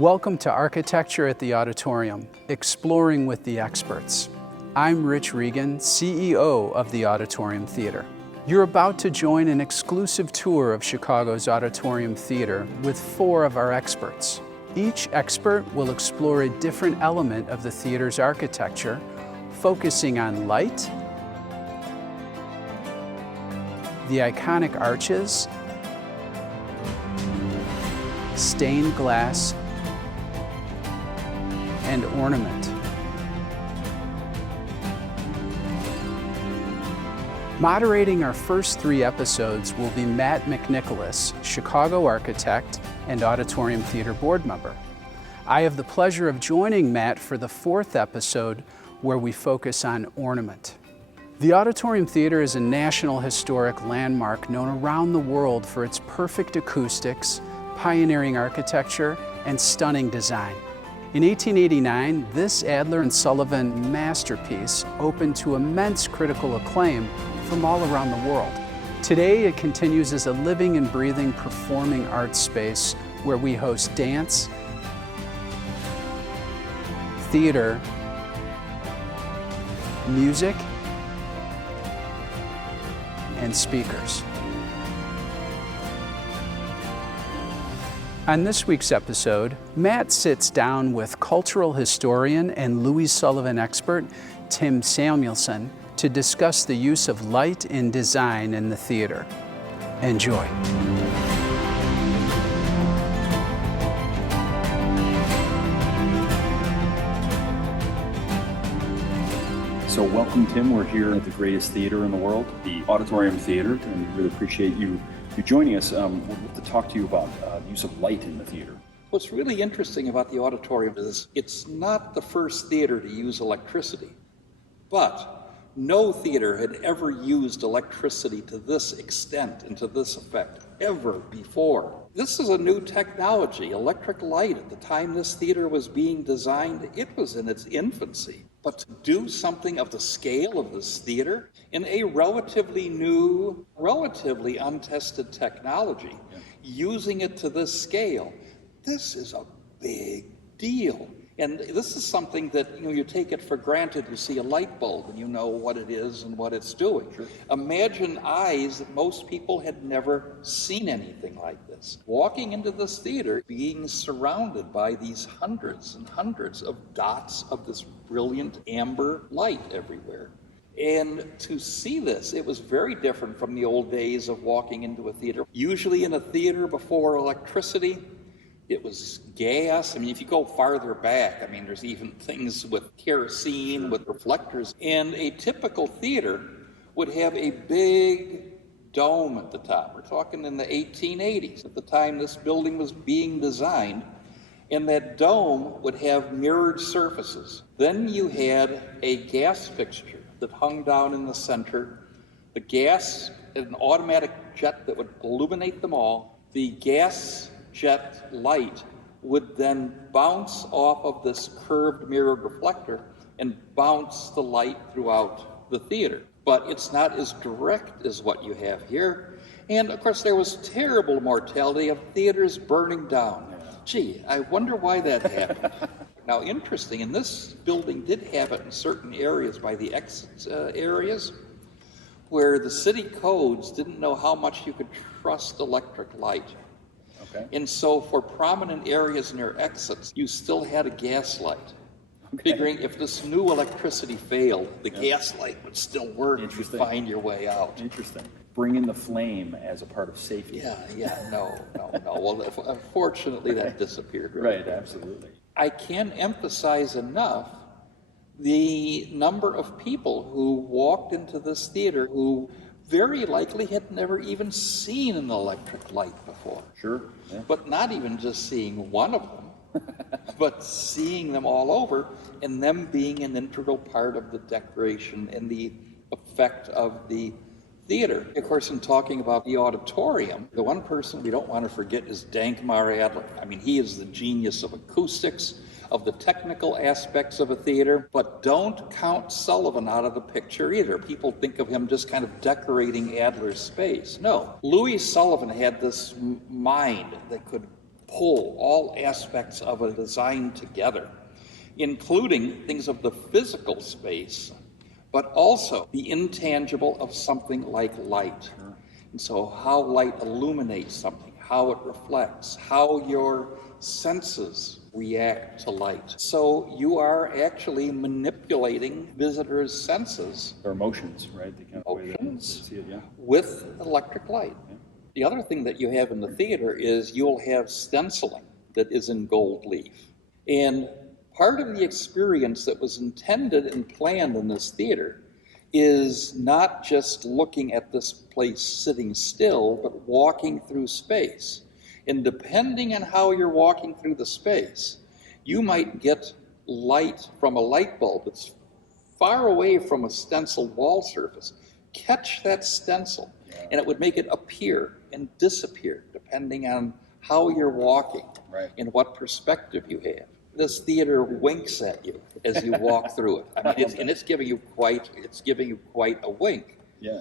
Welcome to Architecture at the Auditorium, exploring with the experts. I'm Regan, CEO of the Auditorium Theatre. You're about to join an exclusive tour of Chicago's Auditorium Theatre with 4 of our experts. Each expert will explore a different element of the theater's architecture, focusing on light, the iconic arches, stained glass, and ornament. Moderating our first 3 episodes will be Matt McNicholas, Chicago architect and Auditorium Theatre Board Member. I have the pleasure of joining Matt for the 4th episode, where we focus on ornament. The Auditorium Theatre is a national historic landmark known around the world for its perfect acoustics, pioneering architecture, and stunning design. In 1889, this Adler and Sullivan masterpiece opened to immense critical acclaim from all around the world. Today, it continues as a living and breathing performing arts space where we host dance, theater, music, and speakers. On this week's episode, Matt sits down with cultural historian and Louis Sullivan expert Tim Samuelson to discuss the use of light in design in the theater. Enjoy. So welcome, Tim. We're here at the greatest theater in the world, the Auditorium Theatre, and we really appreciate you joining us. We'd love to talk to you about the use of light in the theater. What's really interesting about the auditorium is it's not the first theater to use electricity, but no theater had ever used electricity to this extent and to this effect ever before. This is a new technology. Electric light, at the time this theater was being designed, it was in its infancy. But to do something of the scale of this theater in a relatively new, relatively untested technology, using it to this scale, this is a big deal. And this is something that, you take it for granted. You see a light bulb and you know what it is and what it's doing. Sure. Imagine eyes that most people had never seen anything like this. Walking into this theater, being surrounded by these hundreds and hundreds of dots of this brilliant amber light everywhere. And to see this, it was very different from the old days of walking into a theater. Usually in a theater before electricity, it was gas. If you go farther back, there's even things with kerosene, with reflectors. And a typical theater would have a big dome at the top. We're talking in the 1880s, at the time this building was being designed. And that dome would have mirrored surfaces. Then you had a gas fixture that hung down in the center. The gas, an automatic jet that would illuminate them all. The gas jet light would then bounce off of this curved mirrored reflector and bounce the light throughout the theater. But it's not as direct as what you have here. And of course, there was terrible mortality of theaters burning down. Gee, I wonder why that happened. Now, interesting, and this building did have it in certain areas by the exit areas where the city codes didn't know how much you could trust electric light. Okay. And so for prominent areas near exits, you still had a gas light. Okay. Figuring if this new electricity failed, the gas light would still work to find your way out. Interesting. Bring in the flame as a part of safety. No. Well, unfortunately, that disappeared. Right, absolutely. I can't emphasize enough the number of people who walked into this theater who very likely had never even seen an electric light before. Sure. Yeah. But not even just seeing one of them, but seeing them all over and them being an integral part of the decoration and the effect of the theater. Of course, in talking about the auditorium, the one person we don't want to forget is Dankmar Adler. He is the genius of acoustics, of the technical aspects of a theater, but don't count Sullivan out of the picture either. People think of him just kind of decorating Adler's space. No, Louis Sullivan had this mind that could pull all aspects of a design together, including things of the physical space, but also the intangible of something like light. And so how light illuminates something, how it reflects, how your senses react to light. So you are actually manipulating visitors' senses. Their emotions, right? The kind of way they Emotions see it, yeah. with electric light. Yeah. The other thing that you have in the theater is you'll have stenciling that is in gold leaf. And part of the experience that was intended and planned in this theater is not just looking at this place sitting still, but walking through space. And depending on how you're walking through the space, you might get light from a light bulb that's far away from a stenciled wall surface. Catch that stencil, and it would make it appear and disappear depending on how you're walking and what perspective you have. This theater winks at you as you walk through it. I mean, it's giving you quite a wink. Yeah.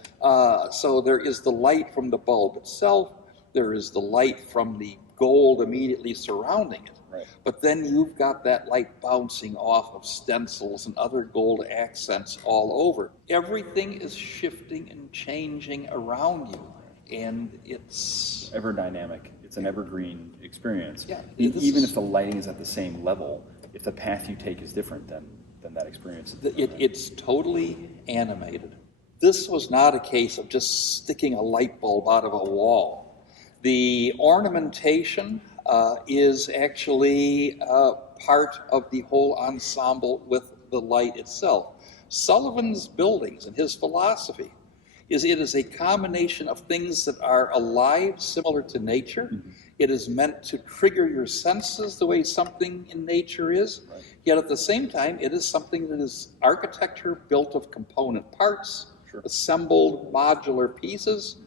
So there is the light from the bulb itself. There is the light from the gold immediately surrounding it. Right. But then you've got that light bouncing off of stencils and other gold accents all over. Everything is shifting and changing around you, and it's Ever dynamic. It's an evergreen experience. Yeah, Even if the lighting is at the same level, if the path you take is different, then that experience. It's totally animated. This was not a case of just sticking a light bulb out of a wall. The ornamentation is actually part of the whole ensemble with the light itself. Sullivan's buildings and his philosophy is it is a combination of things that are alive, similar to nature. Mm-hmm. It is meant to trigger your senses the way something in nature is, yet at the same time, it is something that is architecture built of component parts, assembled modular pieces.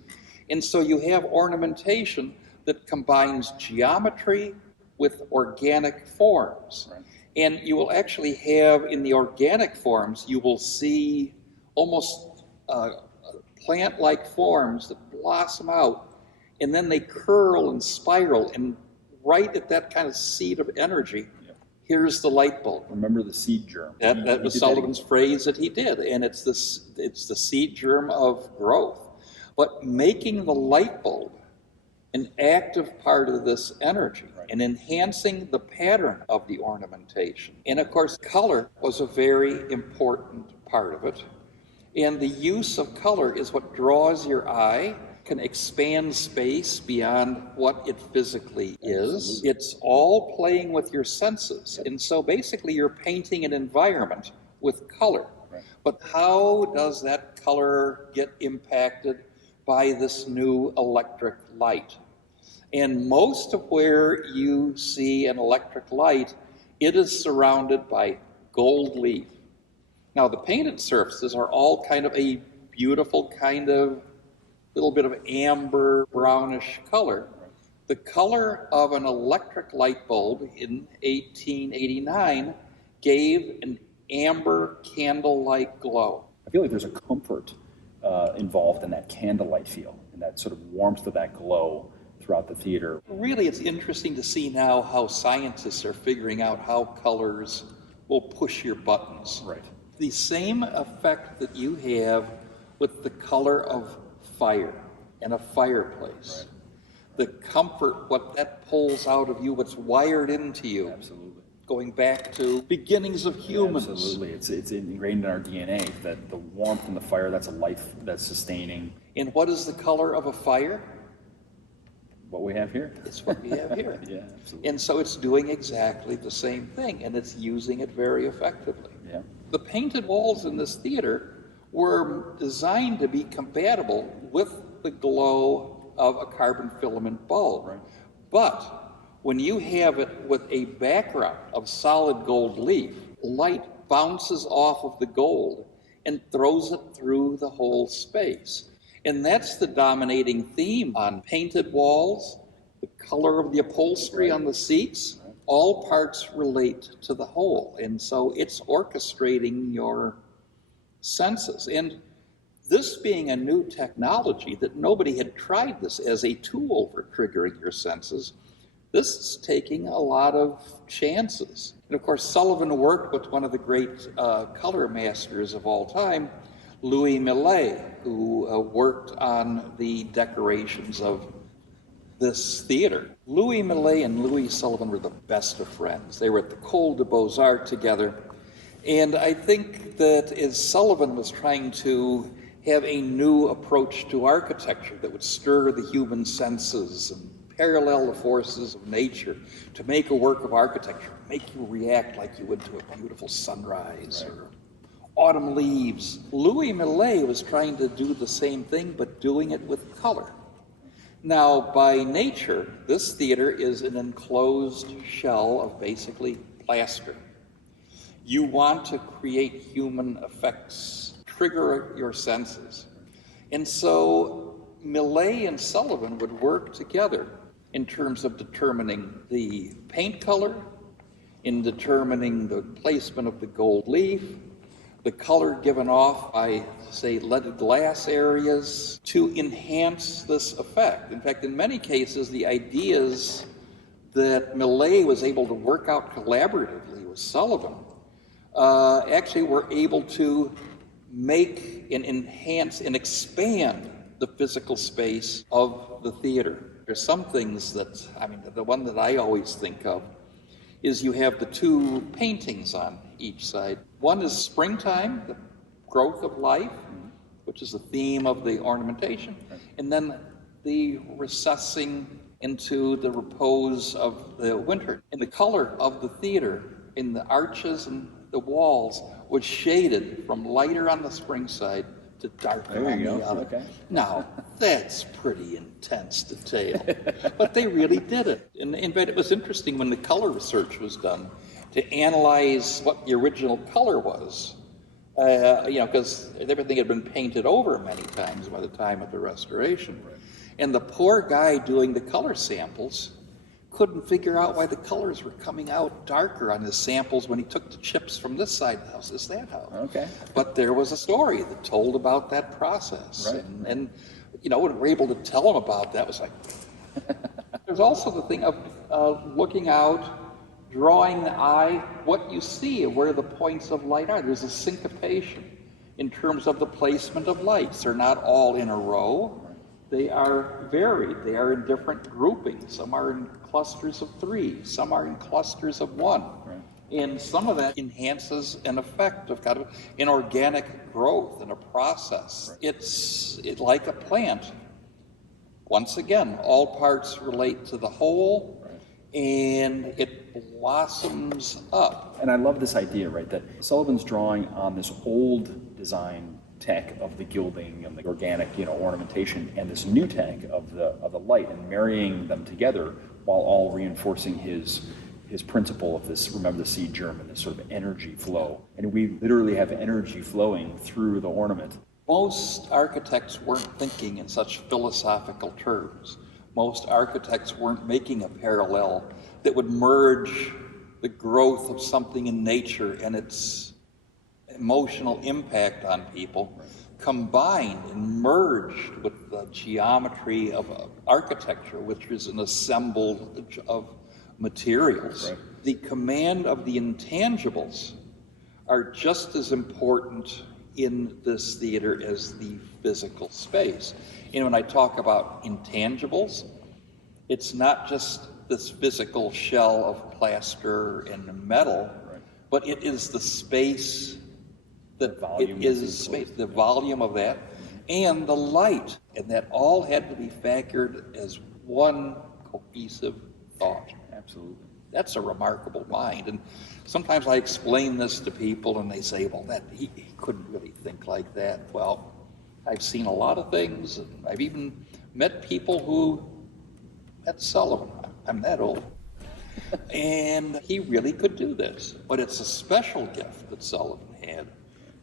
And so you have ornamentation that combines geometry with organic forms. Right. And you will actually have, in the organic forms, you will see almost plant-like forms that blossom out, and then they curl and spiral, and right at that kind of seed of energy, here's the light bulb. Remember the seed germ. That was Sullivan's phrase that he did, and it's the seed germ of growth. But making the light bulb an active part of this energy and enhancing the pattern of the ornamentation. And of course, color was a very important part of it. And the use of color is what draws your eye, can expand space beyond what it physically is. Absolutely. It's all playing with your senses. And so basically you're painting an environment with color. Right. But how does that color get impacted by this new electric light? And most of where you see an electric light, it is surrounded by gold leaf. Now, the painted surfaces are all kind of a beautiful kind of little bit of amber brownish color. The color of an electric light bulb in 1889 gave an amber candle-like glow. I feel like there's a comfort involved in that candlelight feel, and that sort of warmth of that glow throughout the theater. Really, it's interesting to see now how scientists are figuring out how colors will push your buttons. Right. The same effect that you have with the color of fire and a fireplace. Right. The comfort, what that pulls out of you, what's wired into you. Absolutely. Going back to beginnings of humans. Absolutely. It's ingrained in our DNA that the warmth and the fire, that's a life that's sustaining. And what is the color of a fire? What we have here. It's what we have here. Yeah, absolutely. And so it's doing exactly the same thing, and it's using it very effectively. Yeah. The painted walls in this theater were designed to be compatible with the glow of a carbon filament bulb. Right. But when you have it with a background of solid gold leaf, light bounces off of the gold and throws it through the whole space. And that's the dominating theme on painted walls, the color of the upholstery on the seats. All parts relate to the whole. And so it's orchestrating your senses. And this being a new technology that nobody had tried this as a tool for triggering your senses, This is taking a lot of chances. And of course, Sullivan worked with one of the great color masters of all time, Louis Millet, who worked on the decorations of this theater. Louis Millet and Louis Sullivan were the best of friends. They were at the École des Beaux-Arts together. And I think that as Sullivan was trying to have a new approach to architecture that would stir the human senses and parallel the forces of nature to make a work of architecture, make you react like you would to a beautiful sunrise or autumn leaves. Louis Millet was trying to do the same thing, but doing it with color. Now, by nature, this theater is an enclosed shell of basically plaster. You want to create human effects, trigger your senses. And so Millet and Sullivan would work together in terms of determining the paint color, in determining the placement of the gold leaf, the color given off by, say, leaded glass areas to enhance this effect. In fact, in many cases, the ideas that Millet was able to work out collaboratively with Sullivan actually were able to make and enhance and expand the physical space of the theater. There's some things that, the one that I always think of is you have the two paintings on each side. One is springtime, the growth of life, which is the theme of the ornamentation, and then the recessing into the repose of the winter. And the color of the theater in the arches and the walls was shaded from lighter on the spring side to darker on the other. Okay. Now, that's pretty intense detail, but they really did it. And in fact, it was interesting when the color research was done to analyze what the original color was, because everything had been painted over many times by the time of the restoration. Right. And the poor guy doing the color samples couldn't figure out why the colors were coming out darker on his samples when he took the chips from this side of the house, this that house. Okay. But there was a story that told about that process. Right. And when we're able to tell him about that, it was like, there's also the thing of looking out, drawing the eye, what you see and where the points of light are. There's a syncopation in terms of the placement of lights. They're not all in a row. They are varied. They are in different groupings. Some are in clusters of 3. Some are in clusters of 1. Right. And some of that enhances an effect of kind of an organic growth and a process. Right. It's like a plant. Once again, all parts relate to the whole, and it blossoms up. And I love this idea, right, that Sullivan's drawing on this old design tech of the gilding and the organic, ornamentation, and this new tech of the light, and marrying them together while all reinforcing his principle of this, remember the seed germ, and this sort of energy flow. And we literally have energy flowing through the ornament. Most architects weren't thinking in such philosophical terms. Most architects weren't making a parallel that would merge the growth of something in nature and its emotional impact on people, combined and merged with the geometry of architecture, which is an assemblage of materials. Right. The command of the intangibles are just as important in this theater as the physical space. When I talk about intangibles, it's not just this physical shell of plaster and metal, but it is the space, the volume of that, and the light, and that all had to be factored as one cohesive thought. Absolutely. That's a remarkable mind. And sometimes I explain this to people and they say, well, he couldn't really think like that. Well, I've seen a lot of things, and I've even met people who met Sullivan. I'm that old. And he really could do this. But it's a special gift that Sullivan had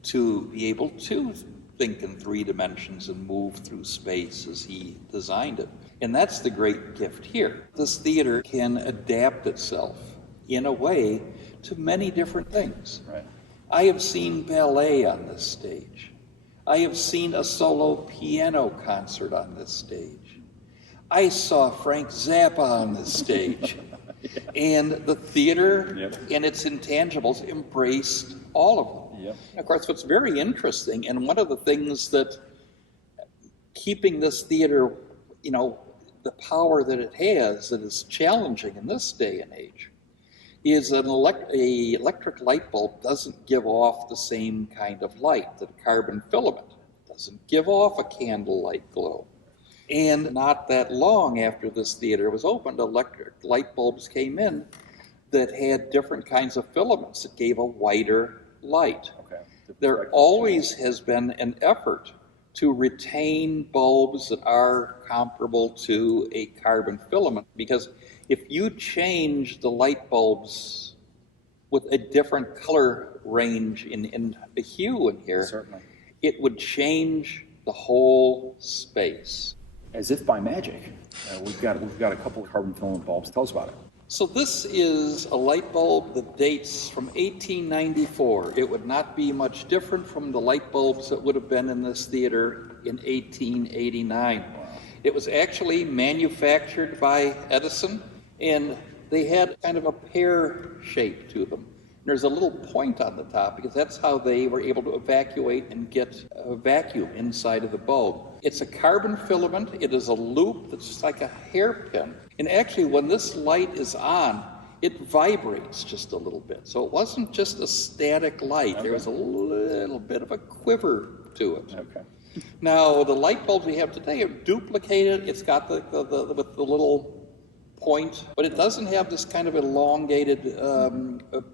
to be able to think in 3 dimensions and move through space as he designed it. And that's the great gift here. This theater can adapt itself in a way to many different things. Right. I have seen ballet on this stage. I have seen a solo piano concert on this stage. I saw Frank Zappa on the stage. And the theater and its intangibles embraced all of them. Yep. Of course, what's very interesting, and one of the things that keeping this theater, you know, the power that it has that is challenging in this day and age, is an electric light bulb doesn't give off the same kind of light that a carbon filament. It doesn't give off a candlelight glow. And not that long after this theater was opened, electric light bulbs came in that had different kinds of filaments that gave a whiter light. Okay. There always has been an effort to retain bulbs that are comparable to a carbon filament, because if you change the light bulbs with a different color range in the hue in here, Certainly. it would change the whole space. As if by magic, we've got a couple of carbon filament bulbs. Tell us about it. So this is a light bulb that dates from 1894. It would not be much different from the light bulbs that would have been in this theater in 1889. It was actually manufactured by Edison, and they had kind of a pear shape to them. There's a little point on the top because that's how they were able to evacuate and get a vacuum inside of the bulb. It's a carbon filament. It is a loop that's just like a hairpin. And actually, when this light is on, it vibrates just a little bit. So it wasn't just a static light. Okay. There was a little bit of a quiver to it. Okay. Now, the light bulbs we have today are duplicated. It's got the with the little point, but it doesn't have this kind of elongated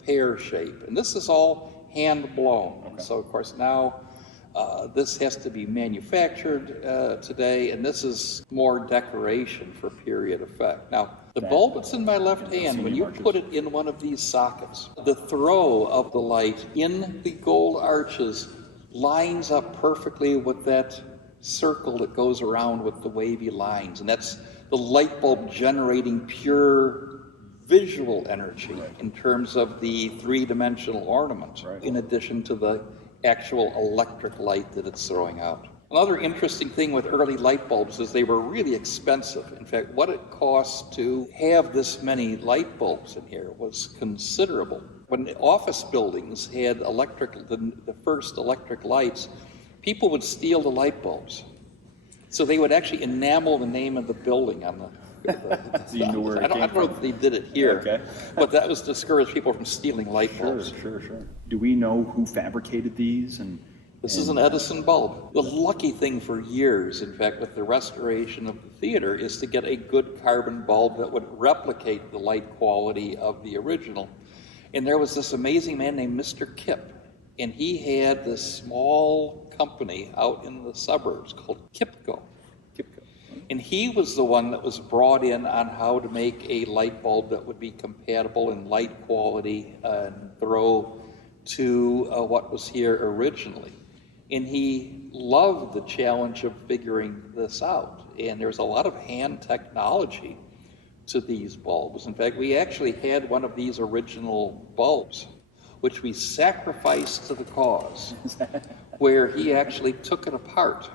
pear shape. And this is all hand blown. Okay. So, of course, now this has to be manufactured today, and this is more decoration for period effect. Now, the bulb that's in my left hand, when you put it in one of these sockets, the throw of the light in the gold arches lines up perfectly with that circle that goes around with the wavy lines, and that's the light bulb generating pure visual energy in terms of the three-dimensional ornament, in addition to the actual electric light that it's throwing out. Another interesting thing with early light bulbs is they were really expensive. In fact, what it cost to have this many light bulbs in here was considerable. When the office buildings had the first electric lights, people would steal the light bulbs. So they would actually enamel the name of the building on the So you know where it I don't know if they did it here, Okay. but that was to discourage people from stealing light Sure, bulbs. sure. Do we know who fabricated these? This is an Edison bulb. The lucky thing for years, in fact, with the restoration of the theater, is to get a good carbon bulb that would replicate the light quality of the original. And there was this amazing man named Mr. Kipp, and he had this small company out in the suburbs called Kipco. And he was the one that was brought in on how to make a light bulb that would be compatible in light quality and throw to what was here originally. And he loved the challenge of figuring this out. And there's a lot of hand technology to these bulbs. In fact, we actually had one of these original bulbs, which we sacrificed to the cause, where he actually took it apart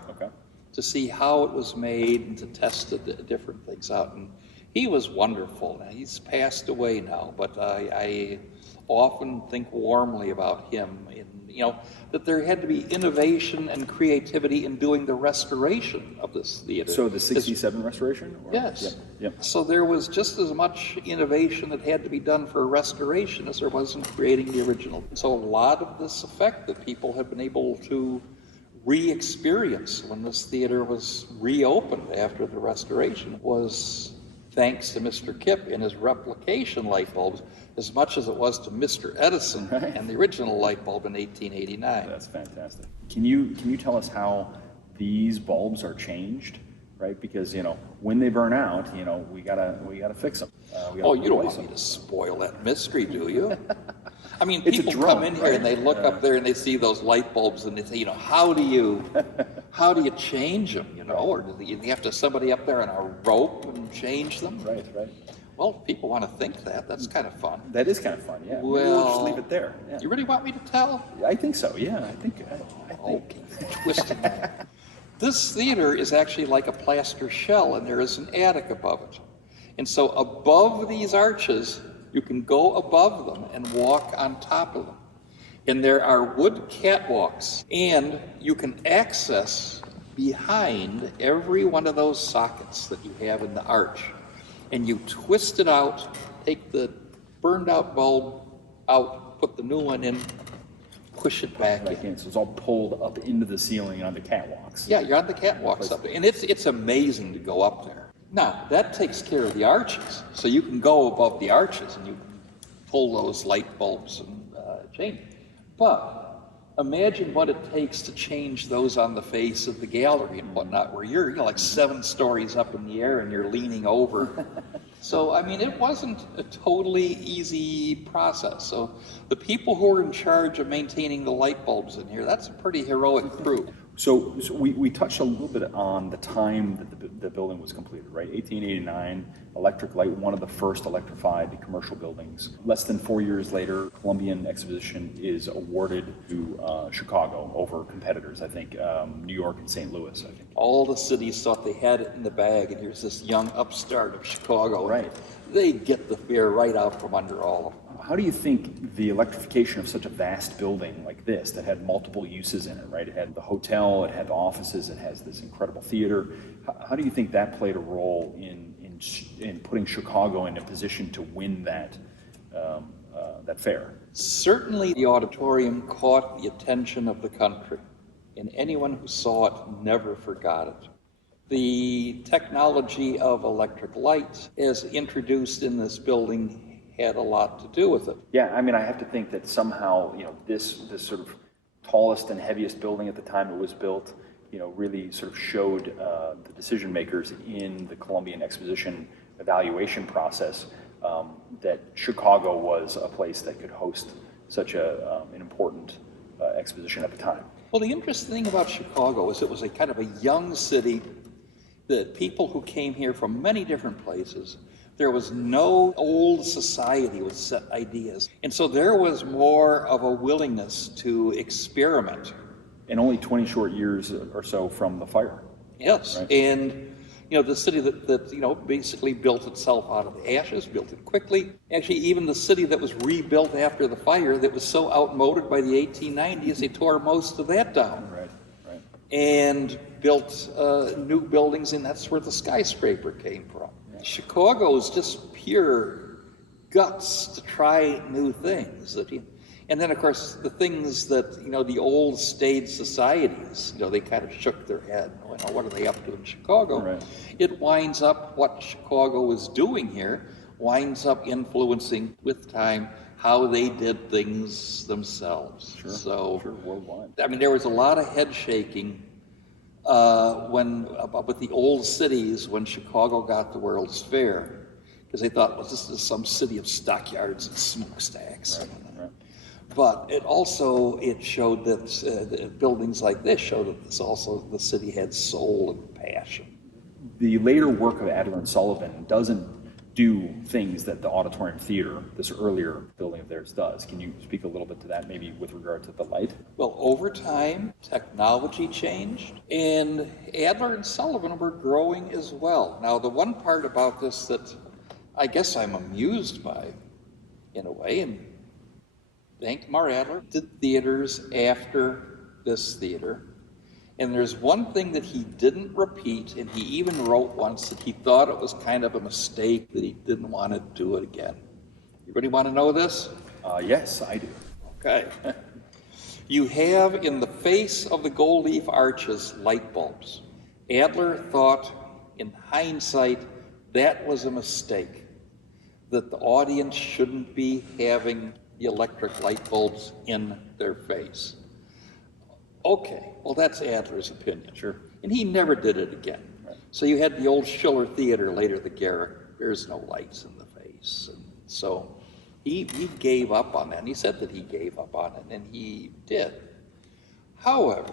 to see how it was made and to test the different things out. And he was wonderful. Now, he's passed away now, but I often think warmly about him. That there had to be innovation and creativity in doing the restoration of this theater. So the 67 restoration? Yes. Yep. So there was just as much innovation that had to be done for restoration as there was in creating the original. So a lot of this effect that people have been able to re-experience when this theater was reopened after the restoration was thanks to Mr. Kipp and his replication light bulbs, as much as it was to Mr. Edison and the original light bulb in 1889. That's fantastic. Can you tell us how these bulbs are changed, right? Because when they burn out, we gotta fix them. You don't want me to spoil that mystery, do you? I mean, It's a people drum, come in here right? and they look up there and they see those light bulbs and they say, how do you change them, or do you have to somebody up there on a rope and change them? Right. Well, if people want to think that, that's kind of fun. That is kind of fun, yeah. Well, Maybe we'll just leave it there. Yeah. You really want me to tell? I think so, yeah. I think. Okay, twisting that. This theater is actually like a plaster shell, and there is an attic above it. And so above these arches, you can go above them and walk on top of them. And there are wood catwalks, and you can access behind every one of those sockets that you have in the arch. And you twist it out, take the burned out bulb out, put the new one in, push it back in. So it's all pulled up into the ceiling on the catwalks. Yeah, you're on the catwalks up there. And it's amazing to go up there. Now, that takes care of the arches. So you can go above the arches and you can pull those light bulbs and change. But imagine what it takes to change those on the face of the gallery and whatnot, where you're like 7 stories up in the air and you're leaning over. So, I mean, it wasn't a totally easy process. So the people who were in charge of maintaining the light bulbs in here, that's a pretty heroic crew. So we touched a little bit on the time that the building was completed, right? 1889, electric light, one of the first electrified commercial buildings. Less than 4 years later, Columbian Exposition is awarded to Chicago over competitors, I think, New York and St. Louis, I think. All the cities thought they had it in the bag, and here's this young upstart of Chicago. Right. They get the fear right out from under all of them. How do you think the electrification of such a vast building like this that had multiple uses in it, right? It had the hotel, it had the offices, it has this incredible theater. How do you think that played a role in putting Chicago in a position to win that fair? Certainly the auditorium caught the attention of the country, and anyone who saw it never forgot it. The technology of electric light, as introduced in this building, had a lot to do with it. Yeah, I mean, I have to think that somehow, this sort of tallest and heaviest building at the time it was built, really sort of showed the decision makers in the Columbian Exposition evaluation process that Chicago was a place that could host such an important exposition at the time. Well, the interesting thing about Chicago is it was a kind of a young city that people who came here from many different places. There was no old society with set ideas. And so there was more of a willingness to experiment. And only 20 short years or so from the fire. Yes, right? And the city that basically built itself out of the ashes, built it quickly. Actually, even the city that was rebuilt after the fire that was so outmoded by the 1890s, they tore most of that down. Right. And built new buildings, and that's where the skyscraper came from. Chicago is just pure guts to try new things. And then, of course, the things that, the old stage societies, they kind of shook their head. What are they up to in Chicago? Right. It winds up, what Chicago was doing here, winds up influencing, with time, how they did things themselves. Sure, worldwide. I mean, there was a lot of head shaking with the old cities when Chicago got the World's Fair, because they thought, well, this is some city of stockyards and smokestacks. Right. But it showed that buildings like this showed that the city had soul and passion. The later work of Adler and Sullivan doesn't do things that the Auditorium Theater, this earlier building of theirs, does. Can you speak a little bit to that, maybe with regard to the light? Well, over time, technology changed, and Adler and Sullivan were growing as well. Now, the one part about this that I guess I'm amused by, in a way, and Mar Adler did theaters after this theater. And there's one thing that he didn't repeat, and he even wrote once that he thought it was kind of a mistake, that he didn't want to do it again. You really want to know this? Yes, I do. Okay. You have in the face of the gold leaf arches light bulbs. Adler thought, in hindsight, that was a mistake, that the audience shouldn't be having the electric light bulbs in their face. Okay, well, that's Adler's opinion. Sure. And he never did it again. Right. So you had the old Schiller Theater, later the Garrick. There's no lights in the face. And so he gave up on that. And he said that he gave up on it, and he did. However,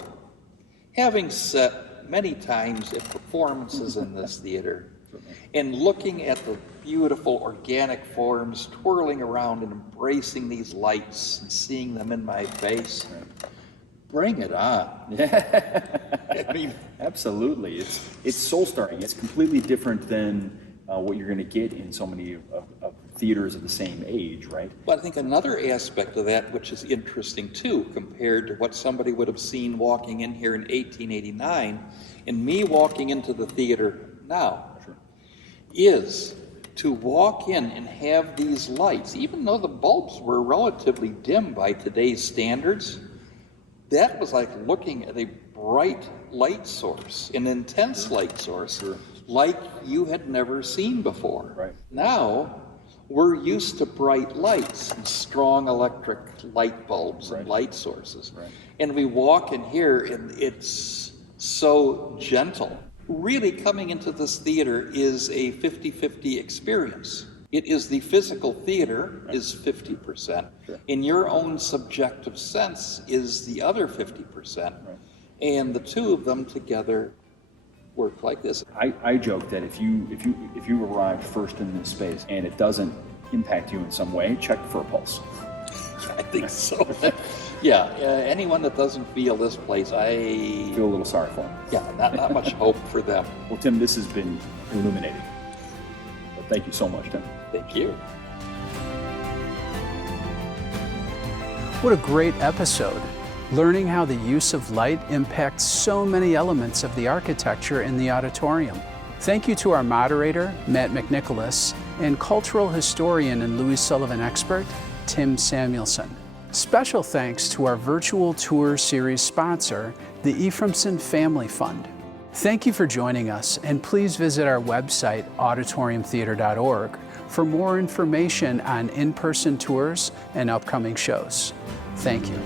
having sat many times at performances in this theater and looking at the beautiful organic forms twirling around and embracing these lights and seeing them in my face, Bring it on. I mean, absolutely. It's soul-stirring. It's completely different than what you're going to get in so many of theaters of the same age, right? But I think another aspect of that, which is interesting too, compared to what somebody would have seen walking in here in 1889, and me walking into the theater now, is to walk in and have these lights, even though the bulbs were relatively dim by today's standards, that was like looking at a bright light source, an intense light source, like you had never seen before. Right. Now, we're used to bright lights and strong electric light bulbs and light sources. Right. And we walk in here and it's so gentle. Really coming into this theater is a 50-50 experience. It is the physical theater is 50%. Sure. In your own subjective sense is the other 50%. Right. And the two of them together work like this. I joke that if you arrived first in this space and it doesn't impact you in some way, check for a pulse. I think so. Yeah, anyone that doesn't feel this place, I feel a little sorry for them. Yeah, not much hope for them. Well, Tim, this has been illuminating. But thank you so much, Tim. Thank you. What a great episode, learning how the use of light impacts so many elements of the architecture in the auditorium. Thank you to our moderator, Matt McNicholas, and cultural historian and Louis Sullivan expert, Tim Samuelson. Special thanks to our virtual tour series sponsor, the Ephraimson Family Fund. Thank you for joining us, and please visit our website, auditoriumtheatre.org, for more information on in-person tours and upcoming shows. Thank you.